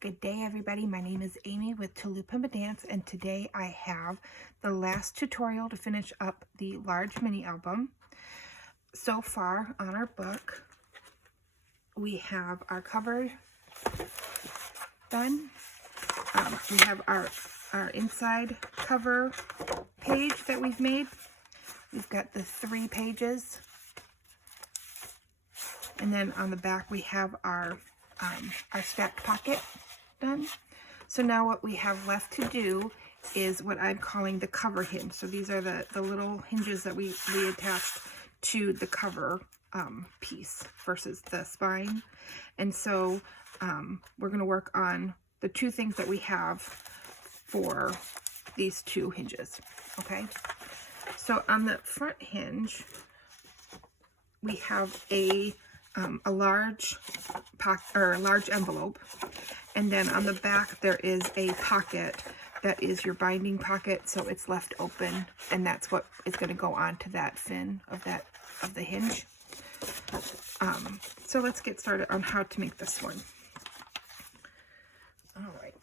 Good day, everybody. My name is Amy with Tulip Dance, and today I have the last tutorial to finish up the large mini album. So far on our book, we have our cover done. We have our inside cover page that we've made. We've got the 3 pages, and then on the back we have our stacked pocket done. So now what we have left to do is what I'm calling the cover hinge. So these are the little hinges that we attached to the cover piece versus the spine. And so we're going to work on the 2 things that we have for these 2 hinges. Okay, so on the front hinge we have a large envelope, and then on the back there is a pocket that is your binding pocket, so it's left open, and that's what is going to go onto that fin of the hinge. So let's get started on how to make this one. All right.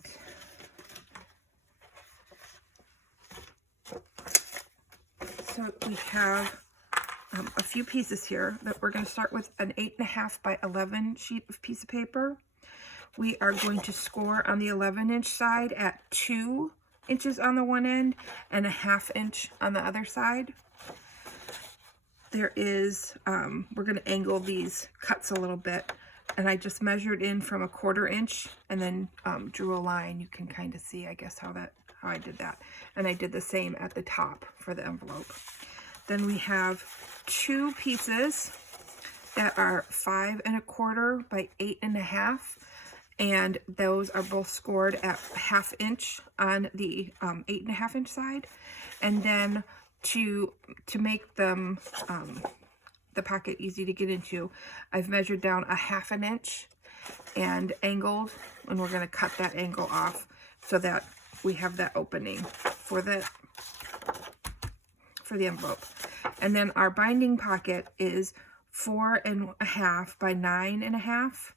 So we have a few pieces here that we're going to start with an 8.5 by 11 sheet of piece of paper. We are going to score on the 11-inch side at 2 inches on the one end and a 1/2 inch on the other side. There is, we're going to angle these cuts a little bit, and I just measured in from a 1/4 inch and then drew a line. You can kind of see, I guess, how I did that. And I did the same at the top for the envelope. Then we have 2 pieces that are 5 1/4 by 8.5, and those are both scored at 1/2 inch on the 8.5 inch side. And then to make them the pocket easy to get into, I've measured down a 1/2 inch and angled, and we're going to cut that angle off so that we have that opening for the envelope. And then our binding pocket is 4.5 by 9.5.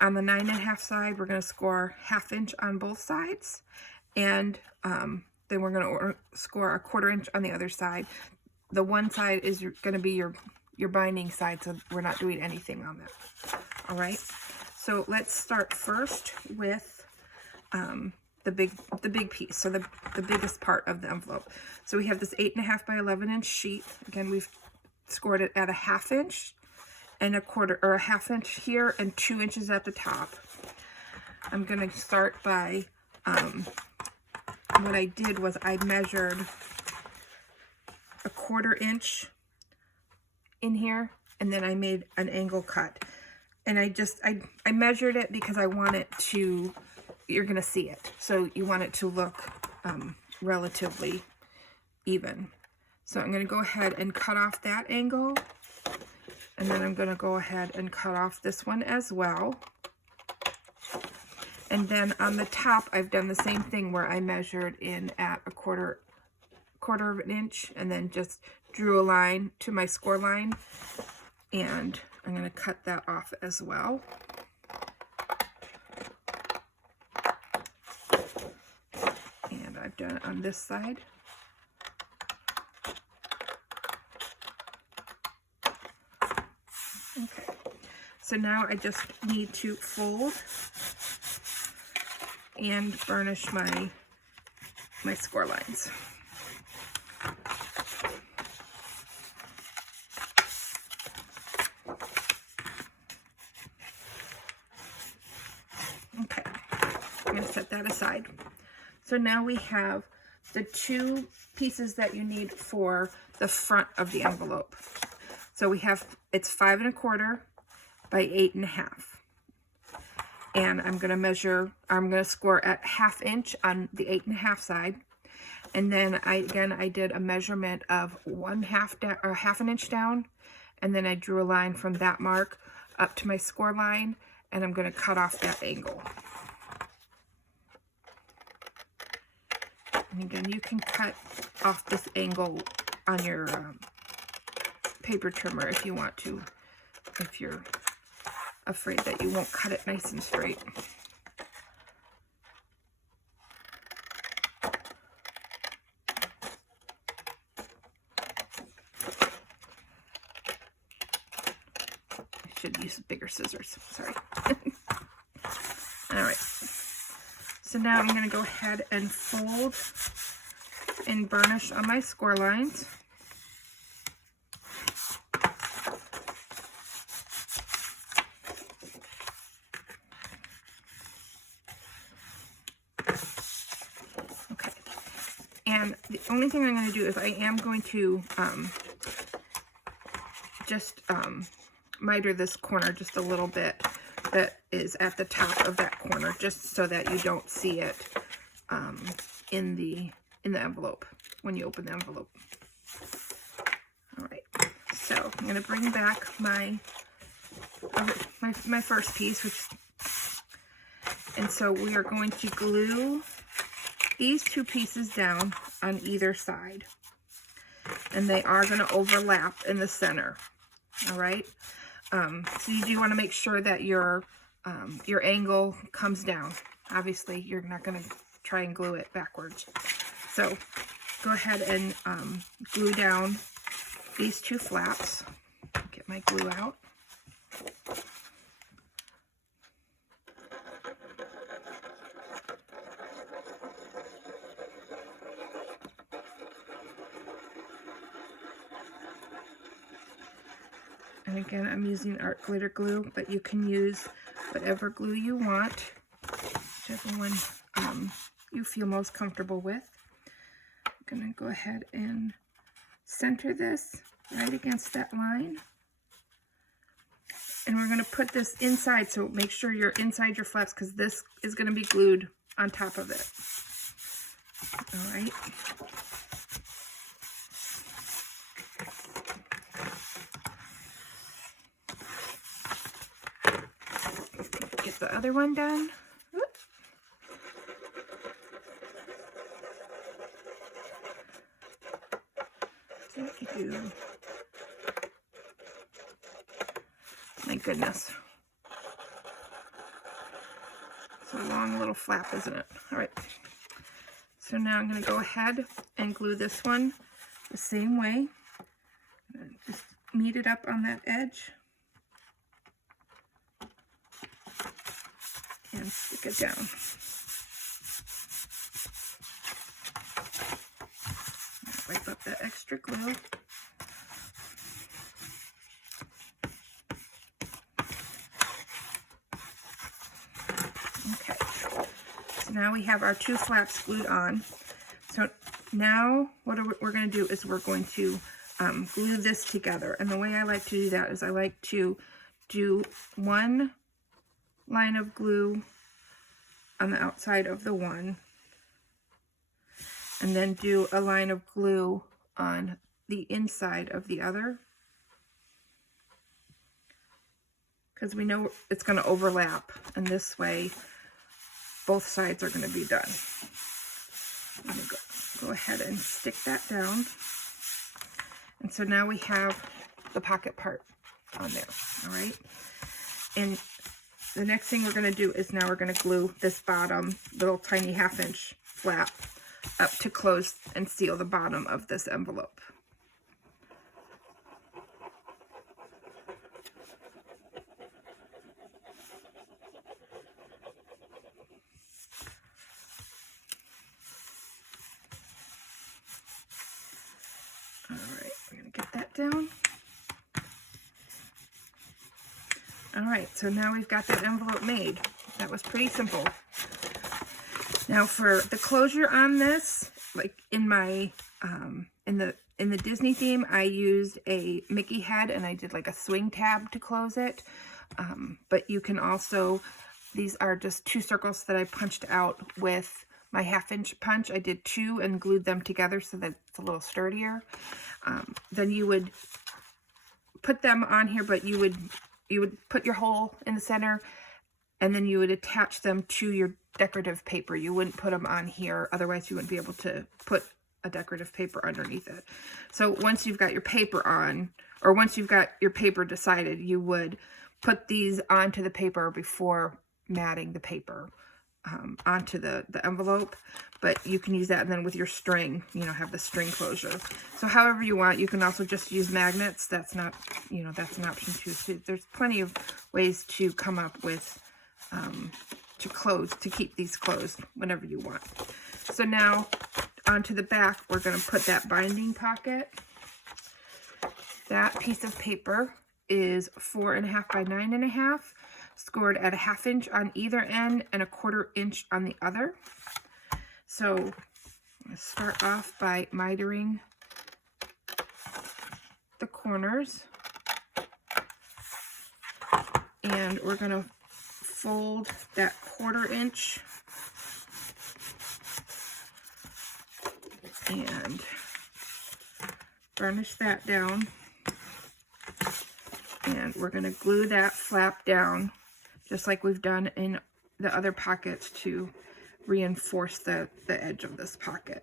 On the 9.5 side, we're going to score 1/2 inch on both sides, and then we're going to score a 1/4 inch on the other side. The one side is going to be your binding side, so we're not doing anything on that. All right. So let's start first with the big piece, so the biggest part of the envelope. So we have this 8.5 by 11-inch sheet. Again, we've scored it at a 1/2 inch and a 1/4 or a 1/2 inch here and 2 inches at the top. I'm going to start by what I did was I measured a 1/4 inch in here, and then I made an angle cut, and I measured it because I want it to, you're going to see it, so you want it to look relatively even. So I'm going to go ahead and cut off that angle, and then I'm going to go ahead and cut off this one as well. And then on the top, I've done the same thing where I measured in at a quarter of an inch and then just drew a line to my score line, and I'm going to cut that off as well. And I've done it on this side. Okay, so now I just need to fold and burnish my score lines. Okay, I'm going to set that aside. So now we have the 2 pieces that you need for the front of the envelope. So we have, it's 5 1/4 by 8.5. And I'm going to score at 1/2 inch on the 8.5 side. And then I did a measurement of 1/2 an inch down. And then I drew a line from that mark up to my score line. And I'm going to cut off that angle. And again, you can cut off this angle on your paper trimmer if you want to, if you're afraid that you won't cut it nice and straight. use bigger scissors, sorry. All right, so now I'm going to go ahead and fold and burnish on my score lines. Okay, and the only thing I'm going to do is I am going to just miter this corner just a little bit that is at the top of that corner, just so that you don't see it in the envelope when you open the envelope. All right, so I'm going to bring back my first piece, and so we are going to glue these two pieces down on either side, and they are going to overlap in the center. All right, so you do want to make sure that your angle comes down. Obviously, you're not going to try and glue it backwards. So go ahead and glue down these two flaps. Get my glue out. And again, I'm using art glitter glue, but you can use whatever glue you want, whichever one you feel most comfortable with. I'm going to go ahead and center this right against that line. And we're going to put this inside, so make sure you're inside your flaps, because this is going to be glued on top of it. All right. Get the other one done. My goodness. It's a long little flap, isn't it? All right. So now I'm going to go ahead and glue this one the same way. Just meet it up on that edge. And stick it down. Wipe up that extra glue. Okay, so now we have our two flaps glued on. So now what we're going to do is we're going to glue this together. And the way I like to do that is I like to do one line of glue on the outside of the one, and then do a line of glue on the inside of the other, because we know it's going to overlap, and this way both sides are going to be done. I'm going to go ahead and stick that down, and so now we have the pocket part on there. All right, and the next thing we're going to do is now we're going to glue this bottom little tiny 1/2 inch flap up to close and seal the bottom of this envelope. All right, we're going to get that down. All right, so now we've got that envelope made. That was pretty simple. Now for the closure on this, like in my in the Disney theme, I used a Mickey head and I did like a swing tab to close it. But you can also, these are just 2 circles that I punched out with my 1/2 inch punch. I did 2 and glued them together so that it's a little sturdier. Then you would put them on here, but you would put your hole in the center, and then you would attach them to your decorative paper. You wouldn't put them on here, otherwise you wouldn't be able to put a decorative paper underneath it. So once you've got your paper on, or once you've got your paper decided, you would put these onto the paper before matting the paper. onto the envelope, but you can use that, and then with your string, you know, have the string closure. So however you want. You can also just use magnets. That's not, you know, that's an option too. So there's plenty of ways to come up with to keep these closed whenever you want. So now onto the back, we're going to put that binding pocket. That piece of paper is 4.5 by 9.5, scored at 1/2 inch on either end and 1/4 inch on the other. So I'm going to start off by mitering the corners, and we're going to fold that 1/4 inch and burnish that down. And we're going to glue that flap down just like we've done in the other pockets to reinforce the edge of this pocket.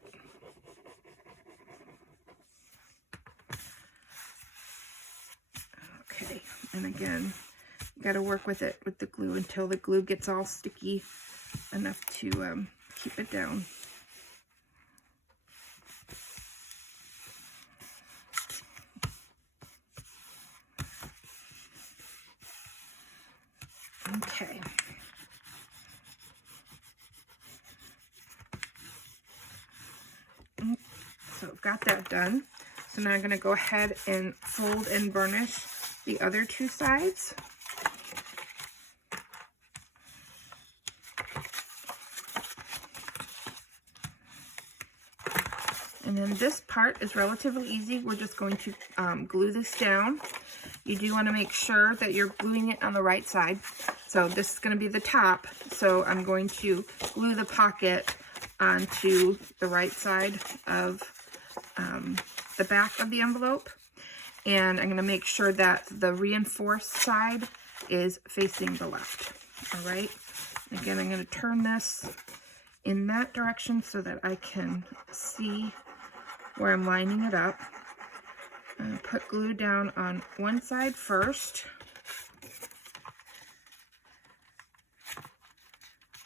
Okay, and again, you got to work with it with the glue until the glue gets all sticky enough to keep it down. Okay. So I've got that done. So now I'm going to go ahead and fold and burnish the other two sides. And then this part is relatively easy. We're just going to glue this down. You do want to make sure that you're gluing it on the right side. So this is going to be the top. So I'm going to glue the pocket onto the right side of the back of the envelope. And I'm going to make sure that the reinforced side is facing the left. All right. Again, I'm going to turn this in that direction so that I can see where I'm lining it up. I'm going to put glue down on one side first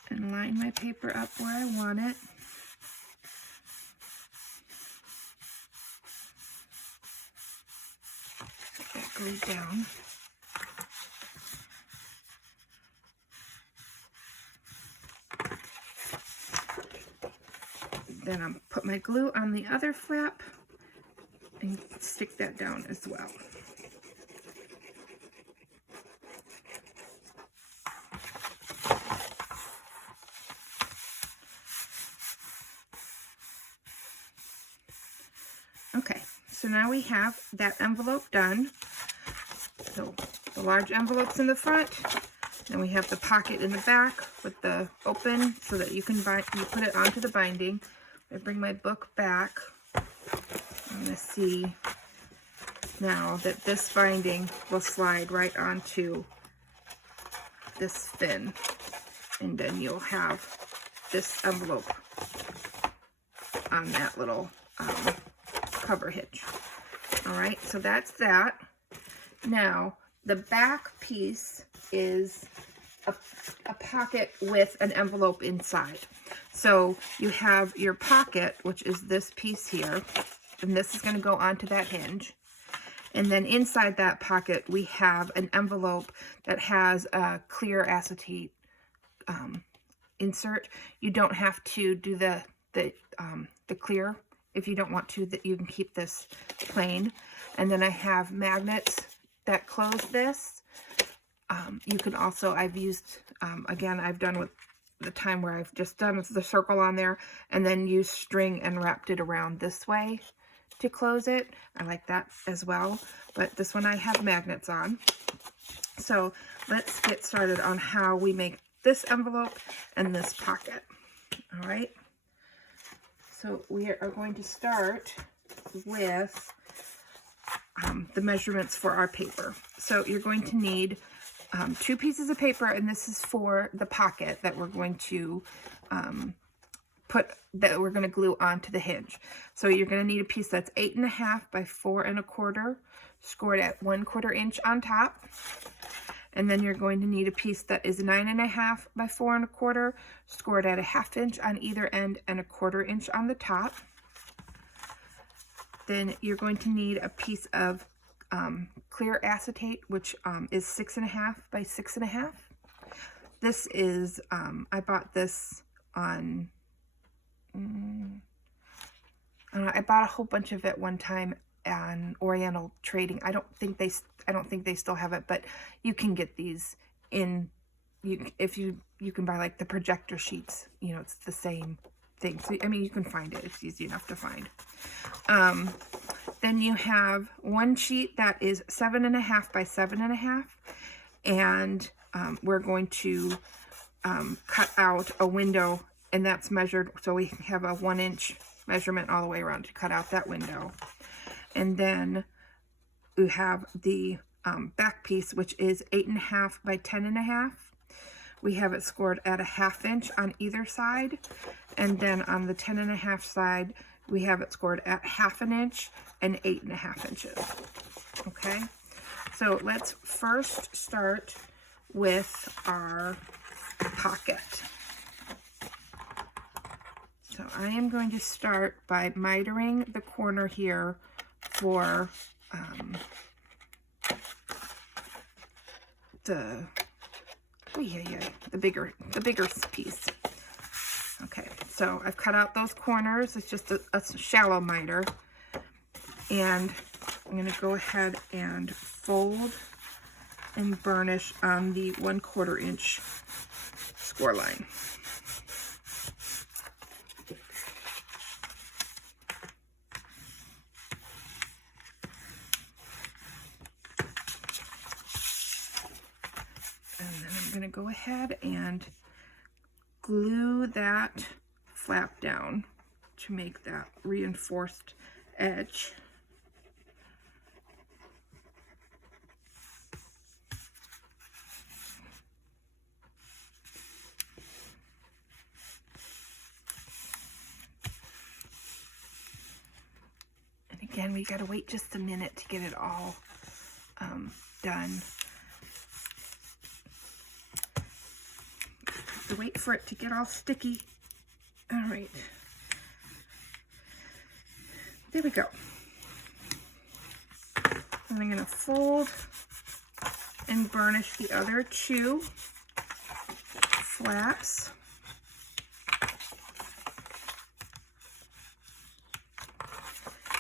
and line my paper up where I want it. Put that glue down. Then I'll put my glue on the other flap and stick that down as well. Okay, so now we have that envelope done. So the large envelope's in the front, and we have the pocket in the back with the open so that you can put it onto the binding. I bring my book back. I'm going to see now that this binding will slide right onto this fin, and then you'll have this envelope on that little cover hitch. All right, so that's that. Now the back piece is a pocket with an envelope inside. So you have your pocket, which is this piece here, and this is going to go onto that hinge. And then inside that pocket, we have an envelope that has a clear acetate insert. You don't have to do the clear. If you don't want to, that you can keep this plain. And then I have magnets that close this. You can also, I've used, again, I've done with the time where I've just done the circle on there and then used string and wrapped it around this way to close it. I like that as well, but this one I have magnets on. So let's get started on how we make this envelope and this pocket. All right. So we are going to start with the measurements for our paper. So you're going to need 2 pieces of paper, and this is for the pocket that we're going to we're going to glue onto the hinge. So you're going to need a piece that's 8.5 by 4 1/4, scored at 1/4 inch on top. And then you're going to need a piece that is 9.5 by 4 1/4, scored at a 1/2 inch on either end and a 1/4 inch on the top. Then you're going to need a piece of clear acetate, which is 6.5 by 6.5. This is, I bought this on, I don't know, I bought a whole bunch of it one time on Oriental Trading. I don't think they still have it, but you can get these in, if you can buy like the projector sheets, you know, it's the same thing. So, I mean, you can find it. It's easy enough to find. Then you have one sheet that is 7.5 by 7.5, and we're going to cut out a window, and that's measured, so we have a 1 inch measurement all the way around to cut out that window. And then we have the back piece, which is 8.5 by 10.5. We have it scored at a 1/2 inch on either side, and then on the 10.5 side, we have it scored at 1/2 inch and 8.5 inches. Okay, so let's first start with our pocket. So I am going to start by mitering the corner here for the bigger piece. Okay, so I've cut out those corners. It's just a shallow miter, and I'm going to go ahead and fold and burnish on the 1/4 inch score line. And then I'm going to go ahead and glue that flap down to make that reinforced edge. And again, we got to wait just a minute to get it all done. To wait for it to get all sticky. All right, there we go. And I'm going to fold and burnish the other two flaps.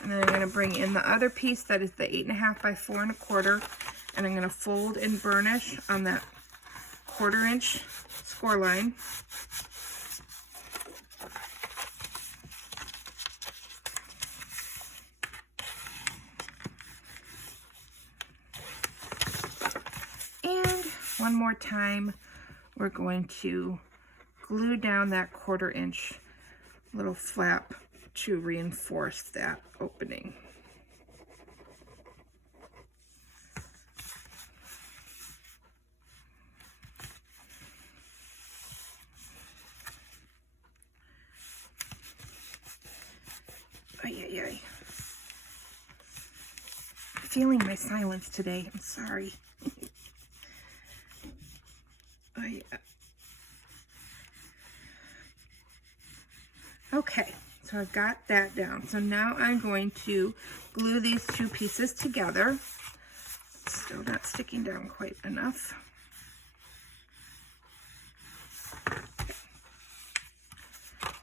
And then I'm going to bring in the other piece that is the 8.5 by 4 1/4, and I'm going to fold and burnish on that 1/4 inch score line. And one more time, we're going to glue down that 1/4 inch little flap to reinforce that opening. Ay. Feeling my silence today. I'm sorry. Okay, so I've got that down. So now I'm going to glue these two pieces together. Still not sticking down quite enough.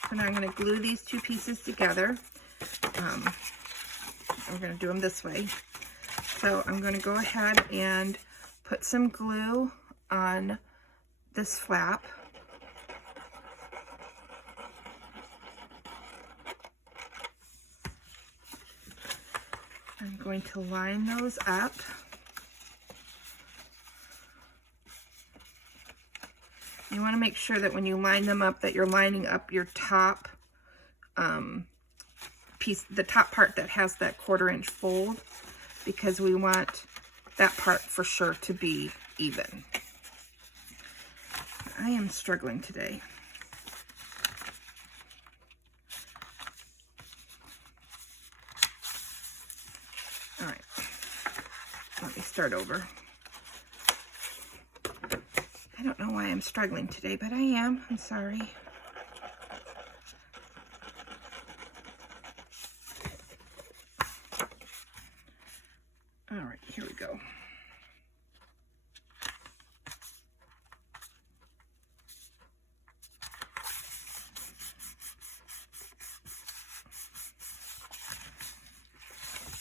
So now I'm going to glue these two pieces together. I'm going to do them this way. So I'm going to go ahead and put some glue on this flap. I'm going to line those up. You want to make sure that when you line them up that you're lining up your top piece, the top part that has that 1/4 inch fold, because we want that part for sure to be even. I am struggling today. All right, let me start over. don't know why I'm struggling today, but I am. I'm sorry. All right, here we go.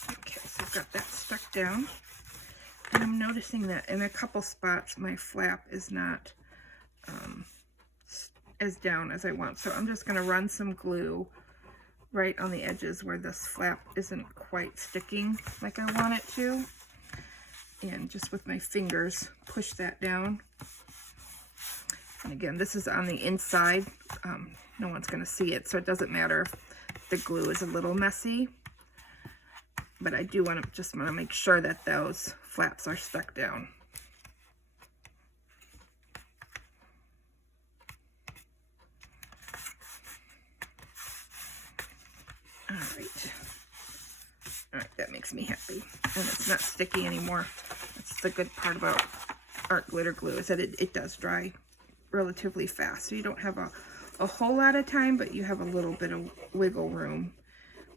Okay, so I've got that stuck down. And I'm noticing that in a couple spots, my flap is not as down as I want. So I'm just going to run some glue right on the edges where this flap isn't quite sticking like I want it to. And just with my fingers, push that down. And again, this is on the inside. No one's going to see it, so it doesn't matter if the glue is a little messy. But I do want to make sure that those flaps are stuck down. All right, that makes me happy. And it's not sticky anymore. That's the good part about art glitter glue, is that it does dry relatively fast. So you don't have a whole lot of time, but you have a little bit of wiggle room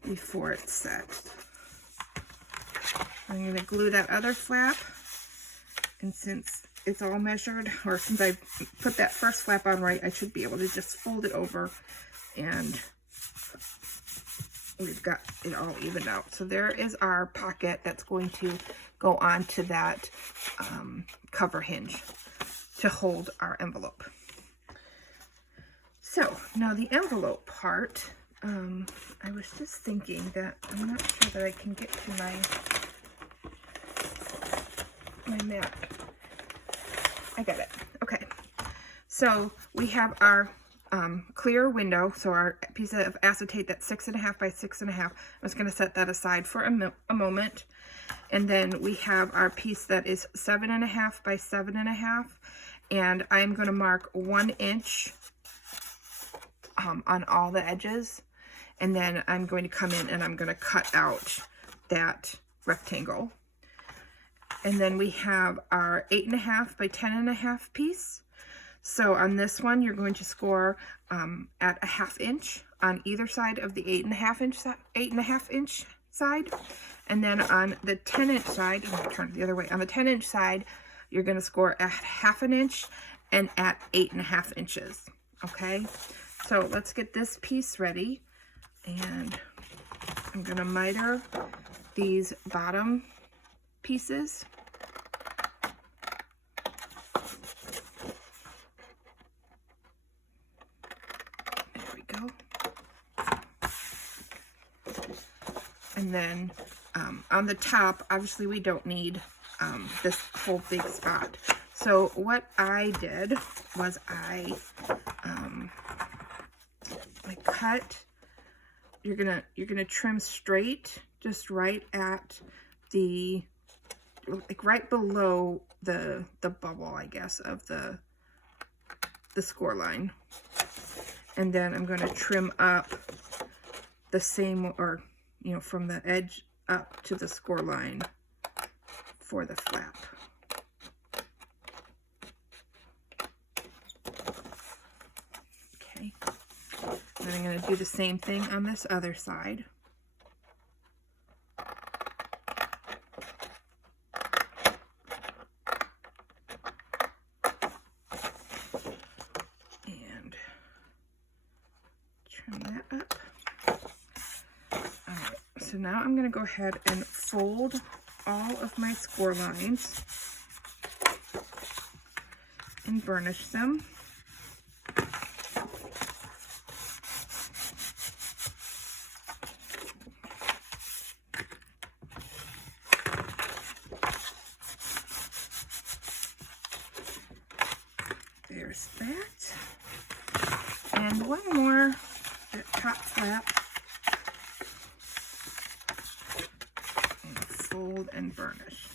before it's set. I'm going to glue that other flap, and since it's all measured, or since I put that first flap on right, I should be able to just fold it over, and we've got it all evened out. So there is our pocket that's going to go onto that cover hinge to hold our envelope. So now the envelope part, I was just thinking that I'm not sure that I can get to my map. I got it. Okay. So we have our clear window, so our piece of acetate that's 6.5 by 6.5. I'm just going to set that aside for a moment. And then we have our piece that is 7.5 by 7.5, and I'm going to mark 1 inch on all the edges, and then I'm going to come in and I'm going to cut out that rectangle. And then we have our 8.5 by 10.5 piece. So on this one, you're going to score at 1/2 inch on either side of the 8.5 inch side. And then on the 10-inch side, I'm going to turn it the other way. On the 10-inch side, you're going to score at 1/2 inch and at 8.5 inches. Okay, so let's get this piece ready. And I'm going to miter these bottom pieces. There we go. And then on the top, obviously we don't need this whole big spot. So what I did was I cut. You're gonna trim straight, just right at the, like right below the bubble, I guess, of the score line. And then I'm going to trim up the same, or from the edge up to the score line for the flap. Okay. And I'm going to do the same thing on this other side. And trim that up. All right, so now I'm going to go ahead and fold all of my score lines and burnish them. There's that. And one more, that top flap. And fold and burnish.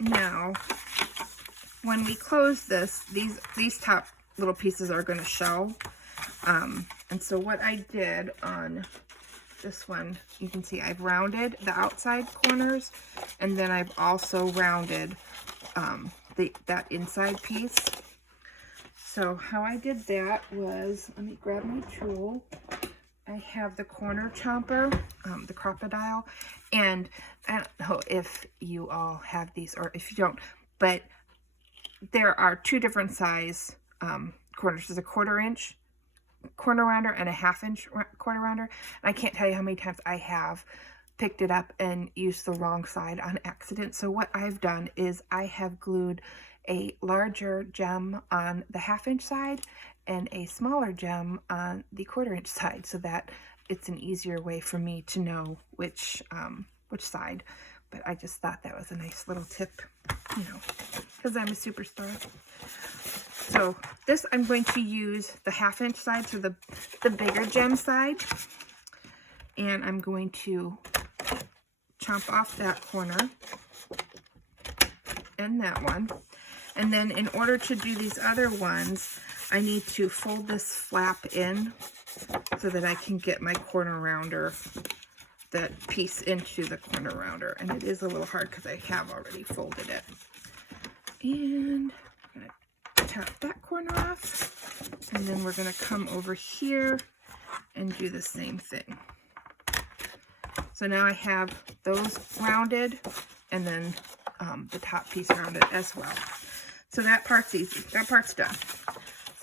Now, when we close this, these top little pieces are going to show. And so what I did on this one, you can see I've rounded the outside corners, and then I've also rounded that inside piece. So how I did that was, let me grab my tool. I have the corner chomper, the crocodile, and I don't know if you all have these or if you don't, but there are two different size corners. There's a 1/4 inch corner rounder and a 1/2 inch corner rounder. And I can't tell you how many times I have picked it up and used the wrong side on accident. So what I've done is I have glued a larger gem on the 1/2 inch side and a smaller gem on the 1/4 inch side, so that it's an easier way for me to know which side. But I just thought that was a nice little tip, you know, because I'm a superstar. So this, I'm going to use the 1/2 inch side, so the bigger gem side, and I'm going to chomp off that corner and that one. And then in order to do these other ones, I need to fold this flap in so that I can get my corner rounder, that piece into the corner rounder. And it is a little hard because I have already folded it. And I'm going to tap that corner off. And then we're going to come over here and do the same thing. So now I have those rounded, and then the top piece rounded as well. So that part's easy. That part's done.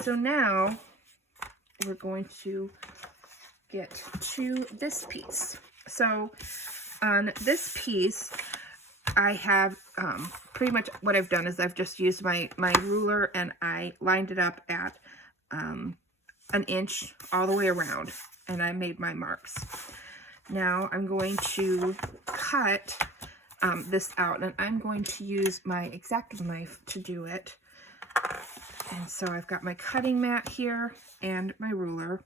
So now we're going to get to this piece. So on this piece, I have pretty much what I've done is I've just used my ruler, and I lined it up at 1 inch all the way around, and I made my marks. Now I'm going to cut this out, and I'm going to use my X-Acto knife to do it. And so I've got my cutting mat here and my ruler.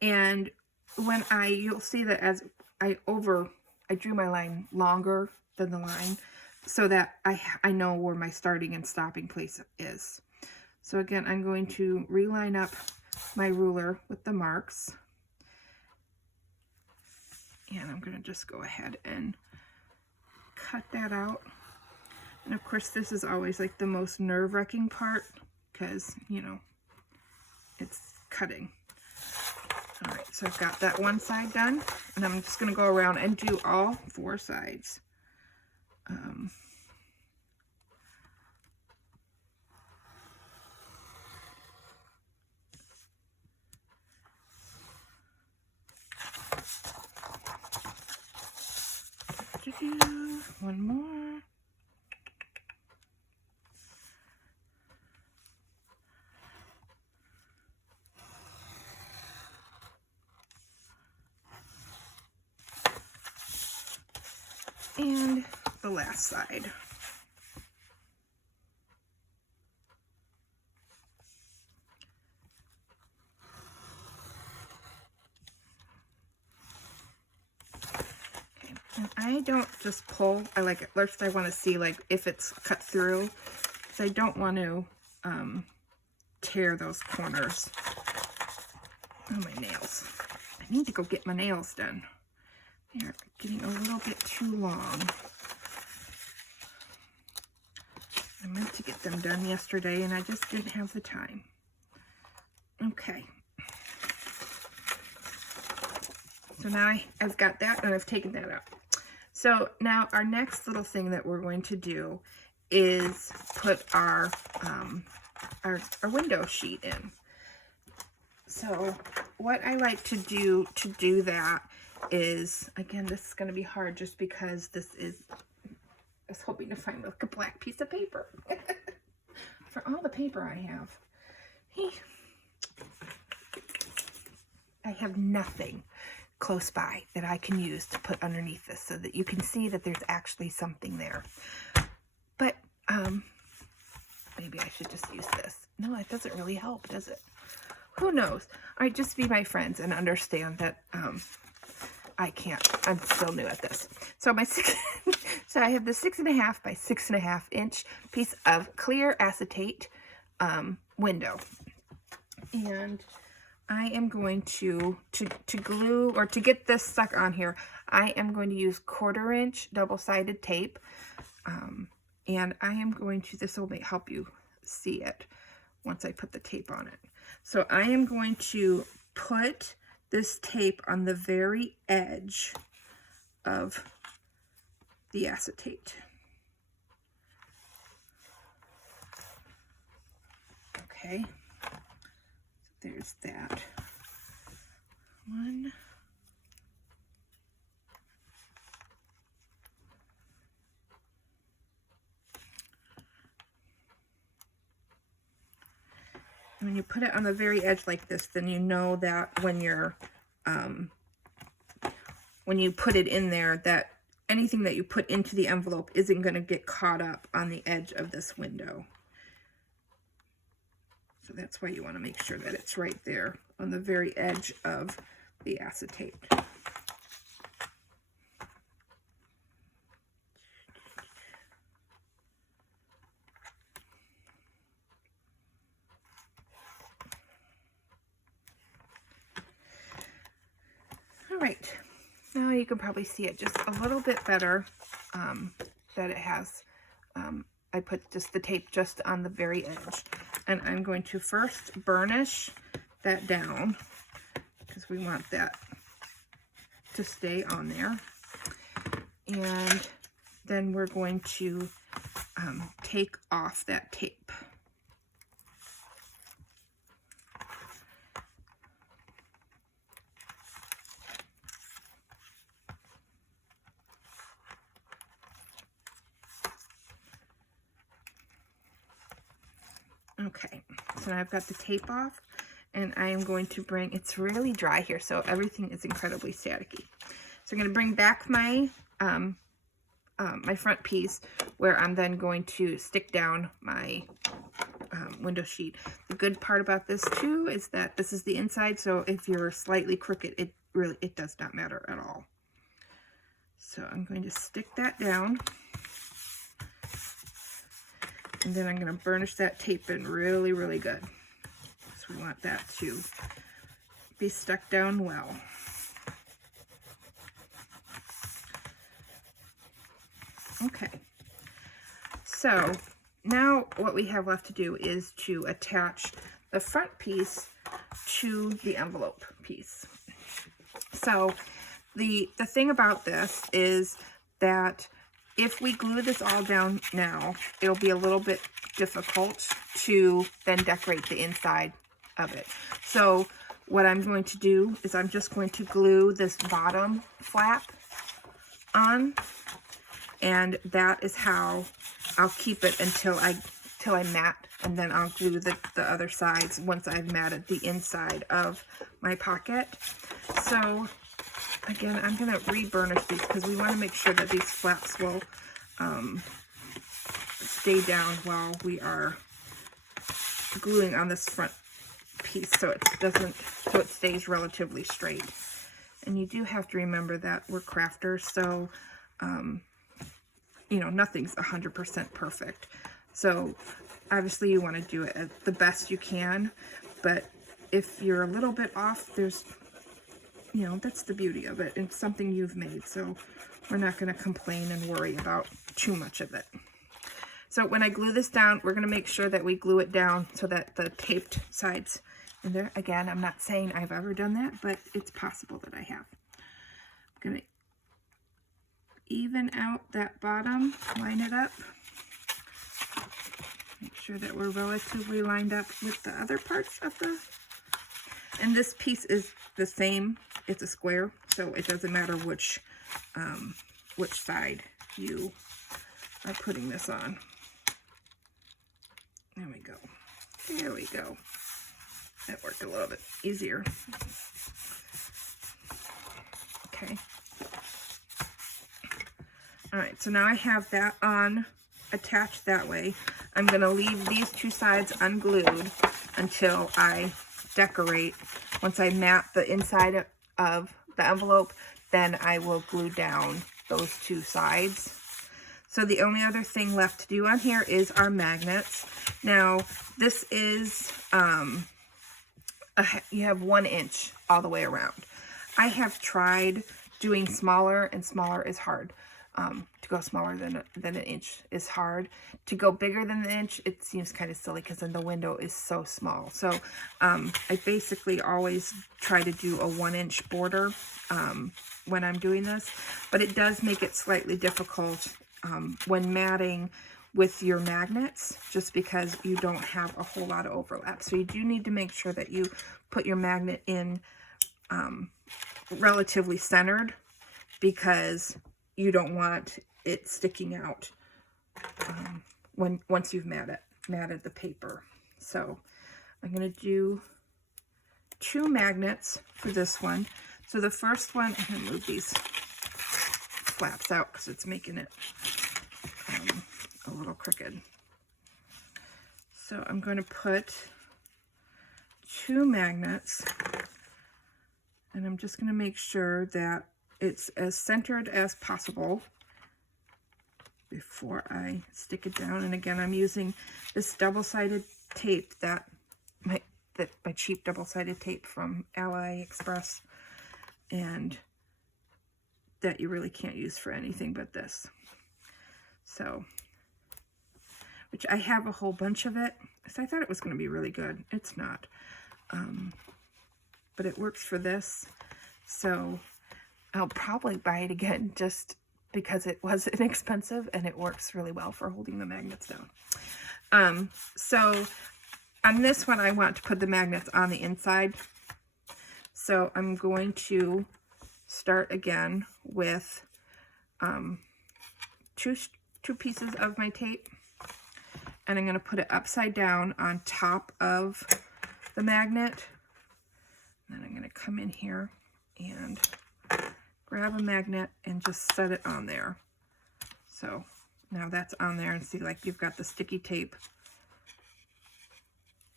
And when you'll see that as I drew my line longer than the line so that I know where my starting and stopping place is. So again, I'm going to reline up my ruler with the marks. And I'm going to just go ahead and cut that out. And of course, this is always like the most nerve-wracking part because, you know, it's cutting. All right, so I've got that one side done, and I'm just going to go around and do all 4 sides. One more. And the last side. And I don't just pull. I like it. First, I want to see like if it's cut through, because I don't want to tear those corners. Oh, my nails! I need to go get my nails done. They're getting a little bit too long. I meant to get them done yesterday, and I just didn't have the time. Okay. So now I've got that, and I've taken that out. So now our next little thing that we're going to do is put our window sheet in. So what I like to do that is, again, this is going to be hard just because this is, I was hoping to find like a black piece of paper for all the paper I have. I have nothing close by that I can use to put underneath this so that you can see that there's actually something there. But maybe I should just use this. No, it doesn't really help, does it? Who knows? All right, just be my friends and understand that I can't. I'm still new at this. So so I have the 6.5 by 6.5 inch piece of clear acetate window, and I am going to glue, or to get this stuck on here, I am going to use 1/4 inch double-sided tape. And I am going to, this will help you see it once I put the tape on it. So I am going to put this tape on the very edge of the acetate. Okay, so there's that one. When you put it on the very edge like this, then you know that when you're, when you put it in there, that anything that you put into the envelope isn't going to get caught up on the edge of this window. So that's why you want to make sure that it's right there on the very edge of the acetate. All right, now you can probably see it just a little bit better that it has. I put just the tape just on the very edge. And I'm going to first burnish that down because we want that to stay on there. And then we're going to take off that tape. Okay, so now I've got the tape off, and I am going to bring, it's really dry here, so everything is incredibly staticky. So I'm going to bring back my my front piece, where I'm then going to stick down my window sheet. The good part about this too is that this is the inside, so if you're slightly crooked, it does not matter at all. So I'm going to stick that down. And then I'm going to burnish that tape in really, really good. So we want that to be stuck down well. Okay. So now what we have left to do is to attach the front piece to the envelope piece. So the thing about this is that if we glue this all down now, it'll be a little bit difficult to then decorate the inside of it. So what I'm going to do is I'm just going to glue this bottom flap on, and that is how I'll keep it until I mat, and then I'll glue the other sides once I've matted the inside of my pocket. So again, I'm going to re-burnish these because we want to make sure that these flaps will stay down while we are gluing on this front piece, so it stays relatively straight. And you do have to remember that we're crafters, so you know, nothing's 100% perfect. So obviously you want to do it the best you can, but if you're a little bit off, there's, you know, that's the beauty of it. It's something you've made, so we're not going to complain and worry about too much of it. So when I glue this down, we're going to make sure that we glue it down so that the taped sides in there. Again, I'm not saying I've ever done that, but it's possible that I have. I'm going to even out that bottom, line it up. Make sure that we're relatively lined up with the other parts of the, and this piece is the same. It's a square, so it doesn't matter which side you are putting this on. There we go. There we go. That worked a little bit easier. Okay. All right, so now I have that on attached that way. I'm going to leave these two sides unglued until I decorate. Once I mat the inside of the envelope, then I will glue down those two sides. So the only other thing left to do on here is our magnets. Now, this is, you have 1 inch all the way around. I have tried doing smaller, and smaller is hard. To go smaller than an inch is hard. To go bigger than an inch, it seems kind of silly because then the window is so small. So I basically always try to do a 1-inch border when I'm doing this, but it does make it slightly difficult when matting with your magnets, just because you don't have a whole lot of overlap. So you do need to make sure that you put your magnet in relatively centered, because you don't want it sticking out once you've matted the paper. So I'm going to do 2 magnets for this one. So the first one, I'm going to move these flaps out because it's making it a little crooked. So I'm going to put 2 magnets, and I'm just going to make sure that it's as centered as possible before I stick it down. And again, I'm using this double-sided tape that my cheap double-sided tape from AliExpress, and that you really can't use for anything but this. So, which I have a whole bunch of it, so I thought it was going to be really good. It's not, but it works for this. So I'll probably buy it again just because it was inexpensive and it works really well for holding the magnets down. So on this one, I want to put the magnets on the inside. So I'm going to start again with two pieces of my tape, and I'm going to put it upside down on top of the magnet. And then I'm going to come in here and grab a magnet and just set it on there. So now that's on there, and see, like, you've got the sticky tape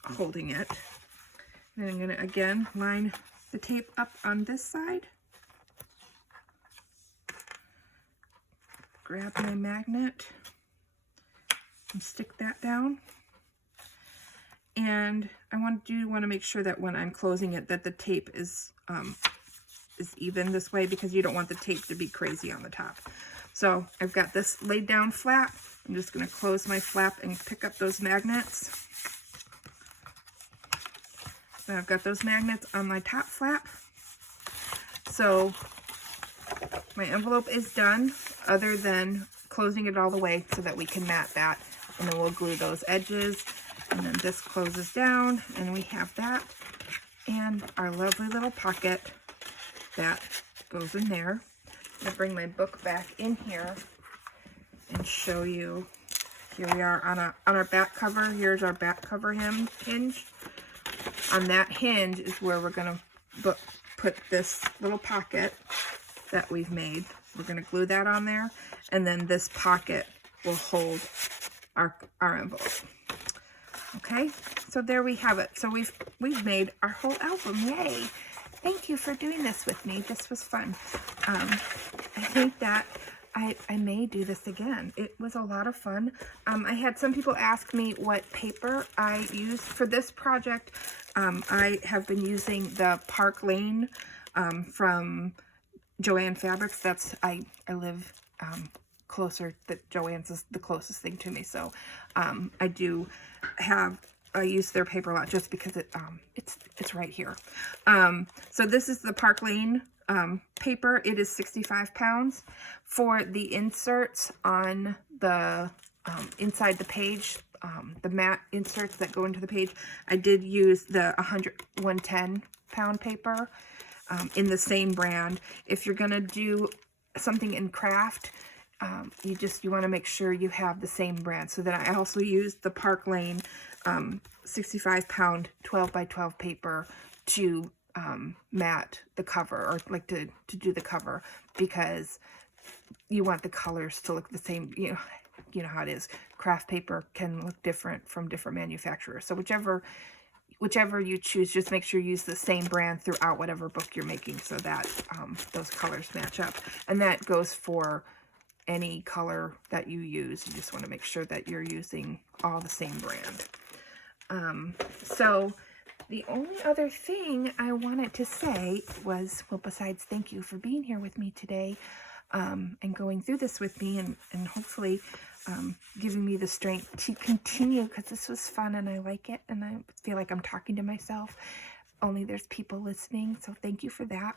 holding it. Then I'm going to again line the tape up on this side, grab my magnet and stick that down. And I want to make sure that when I'm closing it, that the tape is even this way, because you don't want the tape to be crazy on the top. So I've got this laid down flat. I'm just going to close my flap and pick up those magnets. Now I've got those magnets on my top flap. So my envelope is done, other than closing it all the way so that we can mat that. And then we'll glue those edges. And then this closes down, and we have that. And our lovely little pocket that goes in there. I'm going to bring my book back in here and show you. Here we are on our back cover. Here's our back cover hinge. On that hinge is where we're going to put this little pocket that we've made. We're going to glue that on there, and then this pocket will hold our envelope. Okay, so there we have it. So we've made our whole album. Yay! Thank you for doing this with me. This was fun. I think that I may do this again. It was a lot of fun. I had some people ask me what paper I used for this project. I have been using the Park Lane from Joann Fabrics. I live closer, that Joann's is the closest thing to me. So I use their paper a lot just because it's right here. So this is the Park Lane paper. It is 65 pounds. For the inserts on the inside the page, the matte inserts that go into the page, I did use the 110 pound paper in the same brand. If you're gonna do something in craft, you want to make sure you have the same brand. So then I also used the Park Lane 65 pound 12 by 12 paper to mat the cover, or like to do the cover, because you want the colors to look the same. You know how it is. Craft paper can look different from different manufacturers. So whichever you choose, just make sure you use the same brand throughout whatever book you're making, so that those colors match up. And that goes for any color that you use. You just want to make sure that you're using all the same brand. So the only other thing I wanted to say was, well, besides thank you for being here with me today, and going through this with me, and hopefully giving me the strength to continue, because this was fun and I like it, and I feel like I'm talking to myself, only there's people listening, so thank you for that.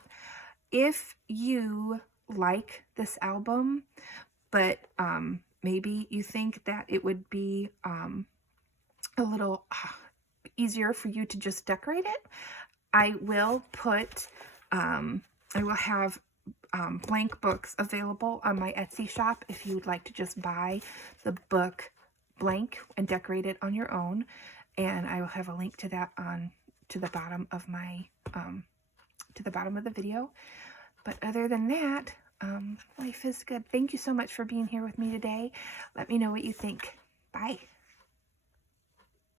If you like this album, but maybe you think that it would be a little easier for you to just decorate it, I will put, I will have blank books available on my Etsy shop if you would like to just buy the book blank and decorate it on your own. And I will have a link to that to the bottom of my to the bottom of the video. But other than that, life is good. Thank you so much for being here with me today. Let me know what you think. Bye.